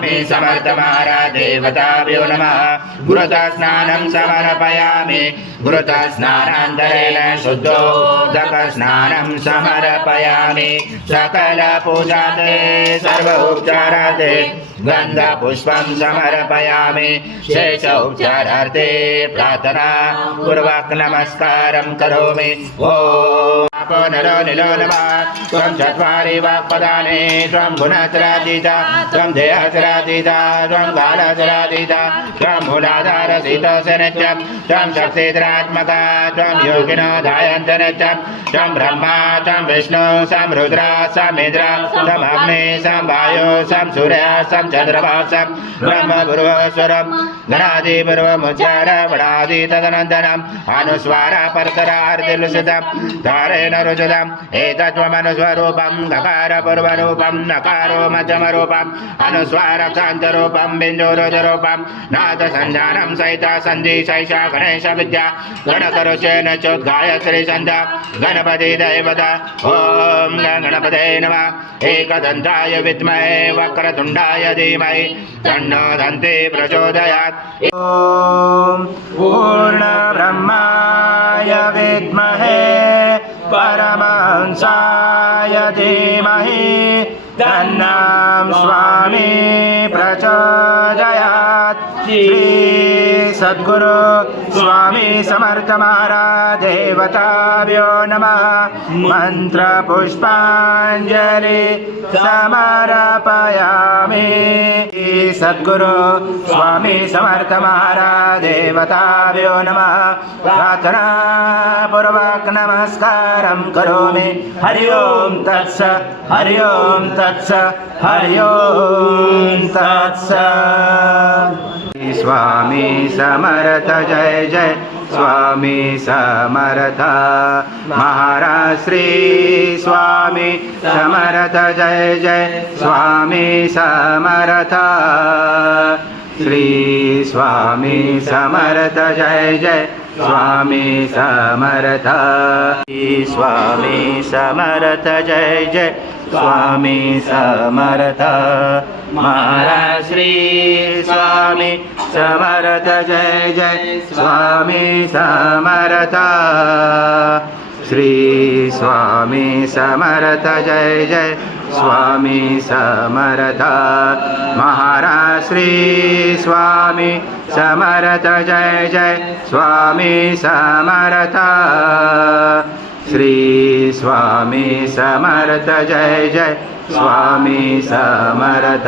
मे समर्थ महाराज देवताभ्यो नमः। गुरुतः स्नानं समर्पयामि। गुरुतः स्नानान्तरेण शुद्धोदक स्नानं समर्पयामि। सकल पूजाते सर्व उपचाराते गन्धपुष्पं समर्पयामि। शेष उपचारार्थे प्रार्थना पूर्वक नमस्कारं करोमि। ओम नरो निलो नमः। त्वं चत्वारि वाक्पदानि त्वं गुणत्रयातीता त्वं देहत्रयातीता त्वं कालत्रयातीता त्वं मूलाधारसितोऽसि नित्यं त्वं शक्तिधरात्मका त्वं योगिनो ध्यायन्त नित्यं त्वं ब्रह्मा त्वं विष्णु सं रुद्र सं इन्द्र सं अग्नि सं वायु सं सूर्य सं चन्द्रमा सं ब्रह्म पूर्वस्वरं गणादिपूर्वमुच्चारणमणादि तदनन्तरम् अनुस्वार परतरार्तिलुसितं धारेण रुचितम् एतत्त्वमनुस्वरूपं गकारपूर्वरूपं नकारो मध्यमरूपम् अनुस्वारक्षान्तरूपं बिन्दुरुजरूपं नादसञ्जानं सहिता सन्धि शैषा गणेशविद्या गणकरुचेन चोद्गायत्री सन्ध्या गणपति दैवता। ॐ गणपते नमः। एकदन्ताय विद्महे वक्रतुण्डाय धीमहि तन्नो दन्ति प्रचोदयात्। ॐ पूर्णब्रह्माय विद्महे परमहंसाय धीमहि तन्नः स्वामी प्रचोदयात्। श्री सद्गुरु स्वामी समर्थ महाराज देवताभ्यो नमः। मंत्र पुष्पांजलि समर्पयामि। श्री सद्गुरु स्वामी समर्थ महाराज देवताभ्यो नमः। प्रार्थना पूर्वक नमस्कारं करोमि। हरि ओम तत्सत् हरि ओम तत्सत् हरि ओम तत्सत्। स्वामी समर्थ जय जय स्वामी समर्थ महाराज श्री स्वामी समर्थ जय जय स्वामी समर्थ श्री स्वामी समर्थ जय जय स्वामी समर्थ। स्वामी समर्थ जय जय स्वामी समर्थ महाराज श्री स्वामी समर्थ जय जय स्वामी समर्थ श्री स्वामी समर्थ जय जय स्वामी समर्थ महाराज श्री स्वामी समर्थ जय जय स्वामी समर्थ श्री स्वामी समर्थ जय जय स्वामी समर्थ।